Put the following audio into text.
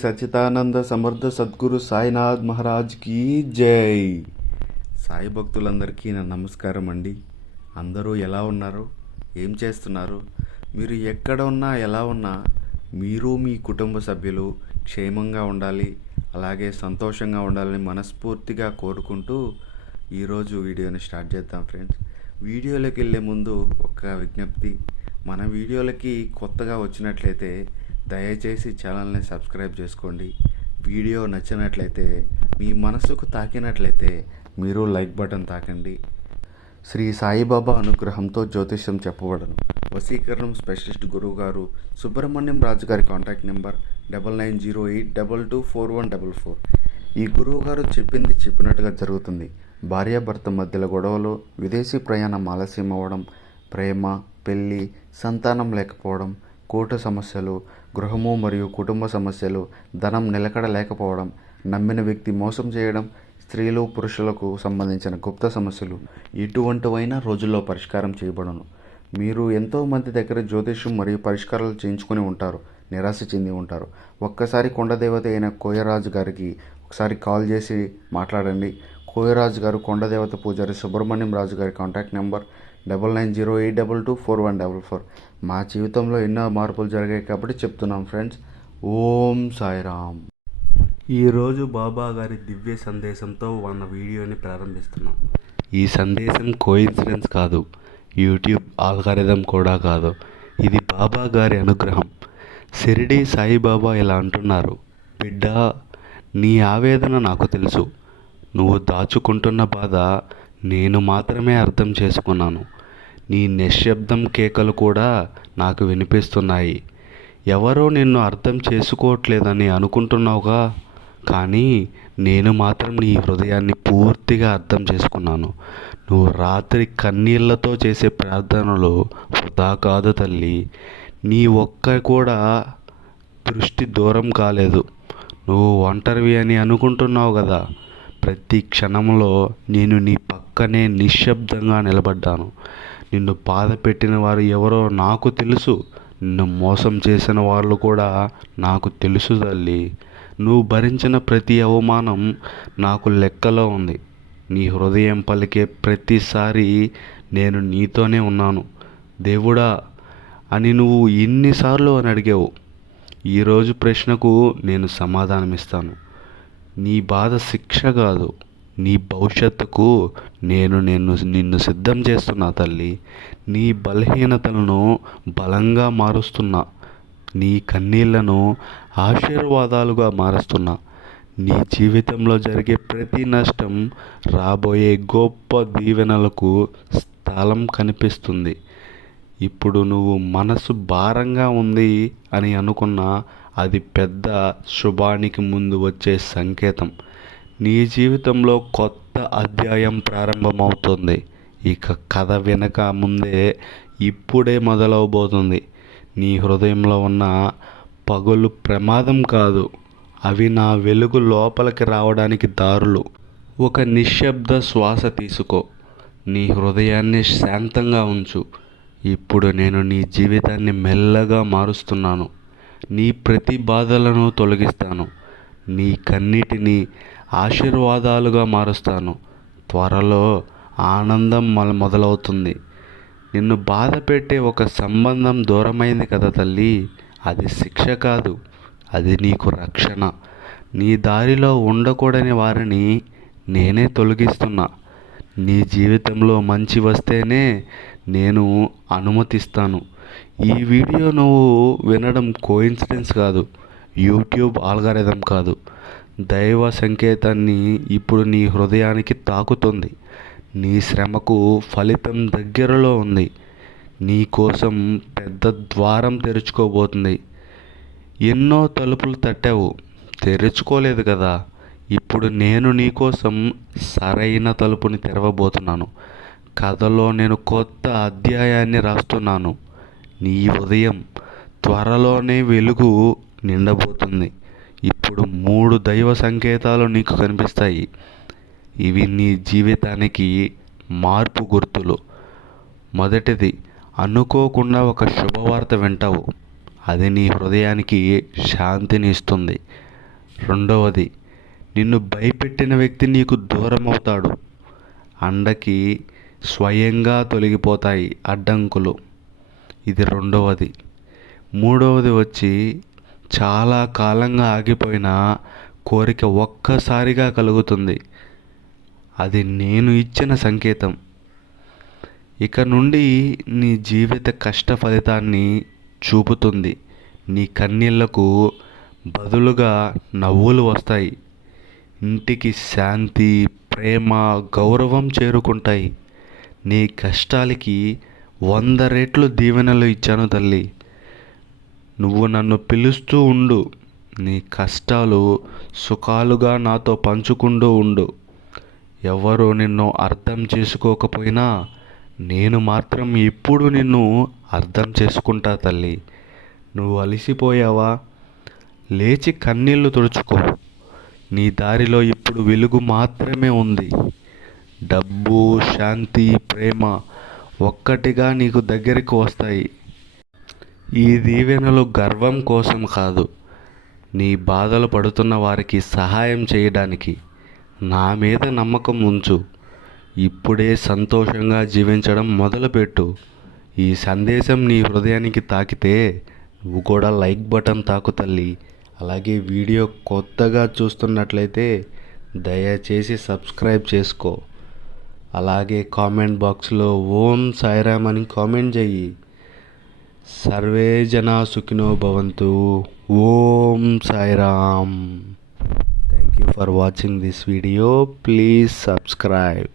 సచ్చిదానంద సమర్థ సద్గురు సాయినాథ్ మహారాజ్ కీ జై. సాయి భక్తులందరికీ నా నమస్కారం అండి. అందరూ ఎలా ఉన్నారు, ఏం చేస్తున్నారు? మీరు ఎక్కడ ఉన్నా ఎలా ఉన్నా మీరు మీ కుటుంబ సభ్యులు క్షేమంగా ఉండాలి, అలాగే సంతోషంగా ఉండాలని మనస్ఫూర్తిగా కోరుకుంటూ ఈరోజు వీడియోని స్టార్ట్ చేద్దాం ఫ్రెండ్స్. వీడియోలోకి వెళ్ళే ముందు ఒక విజ్ఞప్తి, మన వీడియోలకి కొత్తగా వచ్చినట్లయితే దయచేసి ఛానల్ని సబ్స్క్రైబ్ చేసుకోండి. వీడియో నచ్చినట్లయితే, మీ మనసుకు తాకినట్లయితే మీరు లైక్ బటన్ తాకండి. శ్రీ సాయిబాబా అనుగ్రహంతో జ్యోతిష్యం చెప్పబడను. వశీకరణం స్పెషలిస్ట్ గురువుగారు సుబ్రహ్మణ్యం రాజు గారి కాంటాక్ట్ నెంబర్ 9908224144. ఈ గురువుగారు చెప్పింది చెప్పినట్టుగా జరుగుతుంది. భార్యాభర్త మధ్యలో గొడవలు, విదేశీ ప్రయాణం ఆలస్యం అవ్వడం, ప్రేమ, పెళ్ళి, సంతానం లేకపోవడం, కోర్టు సమస్యలు, గృహము మరియు కుటుంబ సమస్యలు, ధనం నిలకడ లేకపోవడం, నమ్మిన వ్యక్తి మోసం చేయడం, స్త్రీలు పురుషులకు సంబంధించిన గుప్త సమస్యలు ఎటువంటివైనా రోజుల్లో పరిష్కారం చేయబడను. మీరు ఎంతోమంది దగ్గర జ్యోతిష్యం మరియు పరిష్కారాలు చేయించుకొని ఉంటారు, నిరాశ చెంది ఉంటారు. ఒక్కసారి కొండదేవత అయిన కోయరాజు గారికి ఒకసారి కాల్ చేసి మాట్లాడండి. కోయరాజు గారు కొండదేవత పూజారి సుబ్రహ్మణ్యం రాజు గారి కాంటాక్ట్ నెంబర్ 9908224144. మా జీవితంలో ఎన్నో మార్పులు జరిగాయి కాబట్టి చెప్తున్నాం ఫ్రెండ్స్. ఓం సాయిరామ్. ఈరోజు బాబా గారి దివ్య సందేశంతో మన వీడియోని ప్రారంభిస్తున్నాం. ఈ సందేశం కోఇన్సిడెన్స్ కాదు, యూట్యూబ్ ఆల్గారిథం కూడా కాదు. ఇది బాబా గారి అనుగ్రహం. షిరిడి సాయిబాబా ఇలా అంటున్నారు: బిడ్డ, నీ ఆవేదన నాకు తెలుసు. నువ్వు దాచుకుంటున్న బాధ నేను మాత్రమే అర్థం చేసుకున్నాను. నీ నిశ్శబ్దం కేకలు కూడా నాకు వినిపిస్తున్నాయి. ఎవరో నిన్ను అర్థం చేసుకోవట్లేదని అనుకుంటున్నావుగా, కానీ నేను మాత్రం నీ హృదయాన్ని పూర్తిగా అర్థం చేసుకున్నాను. నువ్వు రాత్రి కన్నీళ్లతో చేసే ప్రార్థనలు వృధా కాదు తల్లి. నీ ఒక్క కూడా దృష్టి దూరం కాలేదు. నువ్వు ఒంటరివి అని అనుకుంటున్నావు కదా. ప్రతి క్షణంలో నేను నీ పక్కనే నిశ్శబ్దంగా నిలబడ్డాను. నిన్ను బాధ పెట్టిన వారు ఎవరో నాకు తెలుసు. నిన్ను మోసం చేసిన వాళ్ళు కూడా నాకు తెలుసు తల్లి. నువ్వు భరించిన ప్రతి అవమానం నాకు లెక్కలో ఉంది. నీ హృదయం పలికే ప్రతిసారి నేను నీతోనే ఉన్నాను దేవుడా అని నువ్వు ఎన్నిసార్లు అని అడిగావు. ఈరోజు ప్రశ్నకు నేను సమాధానమిస్తాను. నీ బాధ శిక్ష కాదు, నీ భవిష్యత్తుకు నిన్ను సిద్ధం చేస్తున్నా తల్లి. నీ బలహీనతలను బలంగా మారుస్తున్నా. నీ కన్నీళ్లను ఆశీర్వాదాలుగా మారుస్తున్నా. నీ జీవితంలో జరిగే ప్రతి నష్టం రాబోయే గొప్ప దీవెనలకు స్థలం కనిపిస్తుంది. ఇప్పుడు నువ్వు మనసు భారంగా ఉంది అని అనుకున్నా అది పెద్ద శుభానికి ముందు వచ్చే సంకేతం. నీ జీవితంలో కొత్త అధ్యాయం ప్రారంభమవుతుంది. ఇక కథ వెనక ముందే ఇప్పుడే మొదలవబోతుంది. నీ హృదయంలో ఉన్న పగులు ప్రమాదం కాదు, అవి నా వెలుగు లోపలికి రావడానికి దారులు. ఒక నిశ్శబ్ద శ్వాస తీసుకో. నీ హృదయాన్ని శాంతంగా ఉంచు. ఇప్పుడు నేను నీ జీవితాన్ని మెల్లగా మారుస్తున్నాను. నీ ప్రతి బాధలను తొలగిస్తాను. నీ కన్నీటిని ఆశీర్వాదాలుగా మారుస్తాను. త్వరలో ఆనందం మొదలవుతుంది. నిన్ను బాధ పెట్టే ఒక సంబంధం దూరమైంది కదా తల్లి. అది శిక్ష కాదు, అది నీకు రక్షణ. నీ దారిలో ఉండకూడని వారిని నేనే తొలగిస్తున్నా. నీ జీవితంలో మంచి వస్తేనే నేను అనుమతిస్తాను. ఈ వీడియో నువ్వు వినడం కోఇన్సిడెన్స్ కాదు, యూట్యూబ్ ఆల్గారిథం కాదు. దైవ సంకేతాన్ని ఇప్పుడు నీ హృదయానికి తాకుతుంది. నీ శ్రమకు ఫలితం దగ్గరలో ఉంది. నీ కోసం పెద్ద ద్వారం తెరుచుకోబోతుంది. ఎన్నో తలుపులు తట్టావు, తెరుచుకోలేదు కదా. ఇప్పుడు నేను నీ కోసం సరైన తలుపుని తెరవబోతున్నాను. కథలో నేను కొత్త అధ్యాయాన్ని రాస్తున్నాను. నీ ఉదయం త్వరలోనే వెలుగు నిండబోతుంది. ఇప్పుడు 3 దైవ సంకేతాలు నీకు కనిపిస్తాయి. ఇవి నీ జీవితానికి మార్పు గుర్తులు. మొదటిది, అనుకోకుండా ఒక శుభవార్త వింటావు. అది నీ హృదయానికి శాంతిని ఇస్తుంది. రెండవది, నిన్ను భయపెట్టిన వ్యక్తి నీకు దూరం అవుతాడు. అండకి స్వయంగా తొలగిపోతాయి అడ్డంకులు. ఇది రెండవది. మూడవది వచ్చి, చాలా కాలంగా ఆగిపోయిన కోరిక ఒక్కసారిగా కలుగుతుంది. అది నేను ఇచ్చిన సంకేతం. ఇక నుండి నీ జీవిత కష్ట ఫలితాన్ని చూపుతుంది. నీ కన్నీళ్లకు బదులుగా నవ్వులు వస్తాయి. ఇంటికి శాంతి, ప్రేమ, గౌరవం చేరుకుంటాయి. నీ కష్టాలకి 100 రెట్లు దీవెనలు ఇచ్చాను తల్లి. నువ్వు నన్ను పిలుస్తూ ఉండు. నీ కష్టాలు సుఖాలుగా నాతో పంచుకుంటూ ఉండు. ఎవరు నిన్ను అర్థం చేసుకోకపోయినా నేను మాత్రం ఇప్పుడు నిన్ను అర్థం చేసుకుంటా తల్లి. నువ్వు అలసిపోయావా? లేచి కన్నీళ్లు తుడుచుకో. నీ దారిలో ఇప్పుడు వెలుగు మాత్రమే ఉంది. డబ్బు, శాంతి, ప్రేమ ఒక్కటిగా నీకు దగ్గరికి వస్తాయి. ఈ దీవెనలు గర్వం కోసం కాదు, నీ బాధలు పడుతున్న వారికి సహాయం చేయడానికి. నా మీద నమ్మకం ఉంచు. ఇప్పుడే సంతోషంగా జీవించడం మొదలుపెట్టు. ఈ సందేశం నీ హృదయానికి తాకితే నువ్వు కూడా లైక్ బటన్ తాకు తల్లి. అలాగే వీడియో కొత్తగా చూస్తున్నట్లయితే దయచేసి సబ్స్క్రైబ్ చేసుకో. అలాగే కామెంట్ బాక్స్లో ఓం సాయిరామ్ అని కామెంట్ చెయ్యి. సర్వే జనా సుఖినో భవంతు. Om Sairam. Thank you for watching this video. Please subscribe.